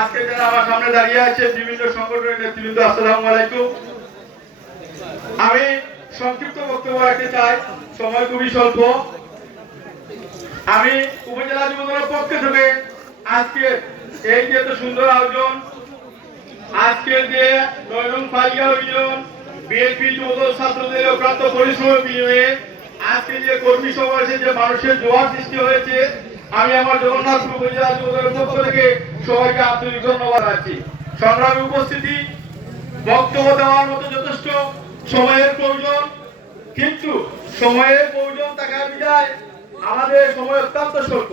আজকের আমার সামনে দাঁড়িয়ে আছে, বিভিন্ন সংগঠনের নেতৃবৃন্দ, আসসালামু আলাইকুম। আমি সংক্ষিপ্ত বক্তব্য রাখতে চাই, সময় খুবই স্বল্প। আমি উপজেলা যুবদলের পক্ষ থেকে আজকে এই যে এত সুন্দর আয়োজন, আজকে যে নয়ন পালিয়া ইউনিয়ন বিএনপি যুবদল ছাত্রদের অক্রান্ত পরিশ্রমের বিনিময়ে আজকে যে কর্মী হয়েছে যে মানুষের জোয়ার সৃষ্টি হয়েছে, আমি আমার জগন্নাথপুর উপজেলা যুবদলের পক্ষ থেকে সবাইকে আন্তরিক ধন্যবাদ আছি সংগ্রামী উপস্থিতি, বক্তব্য দেওয়ার মতো যথেষ্ট সময়ের প্রয়োজন, কিন্তু সময়ের প্রয়োজন থাকা বিদায় আমাদের সময় অত্যন্ত স্বল্প।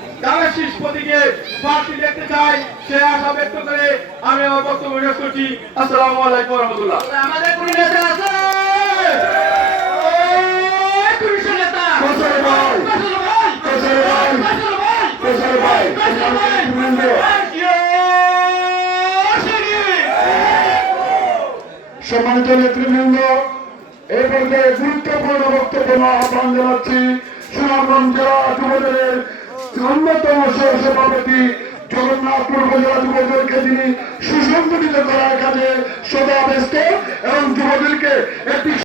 যারা শীর্ষ প্রতীকে প্রার্থী দেখতে চাই সে আশা ব্যক্ত করে আমি আমার বক্তব্য শেষ করছি। আসসালামু আলাইকুম রহমতুল্লাহ। আমাদের কোন নেতা আছে। সম্মানিত নেতৃবৃন্দ এই পর্যায়ে গুরুত্বপূর্ণ বক্তব্য আহ্বান জানাচ্ছি সুনামগঞ্জ জেলা যুবদলের অন্যতম সহসভাপতি জগন্নাথপুর উপজেলা যুবদেরকে তিনি সুসংগঠিত করার কাজে সদা ব্যস্ত এবং যুবদেরকে একটি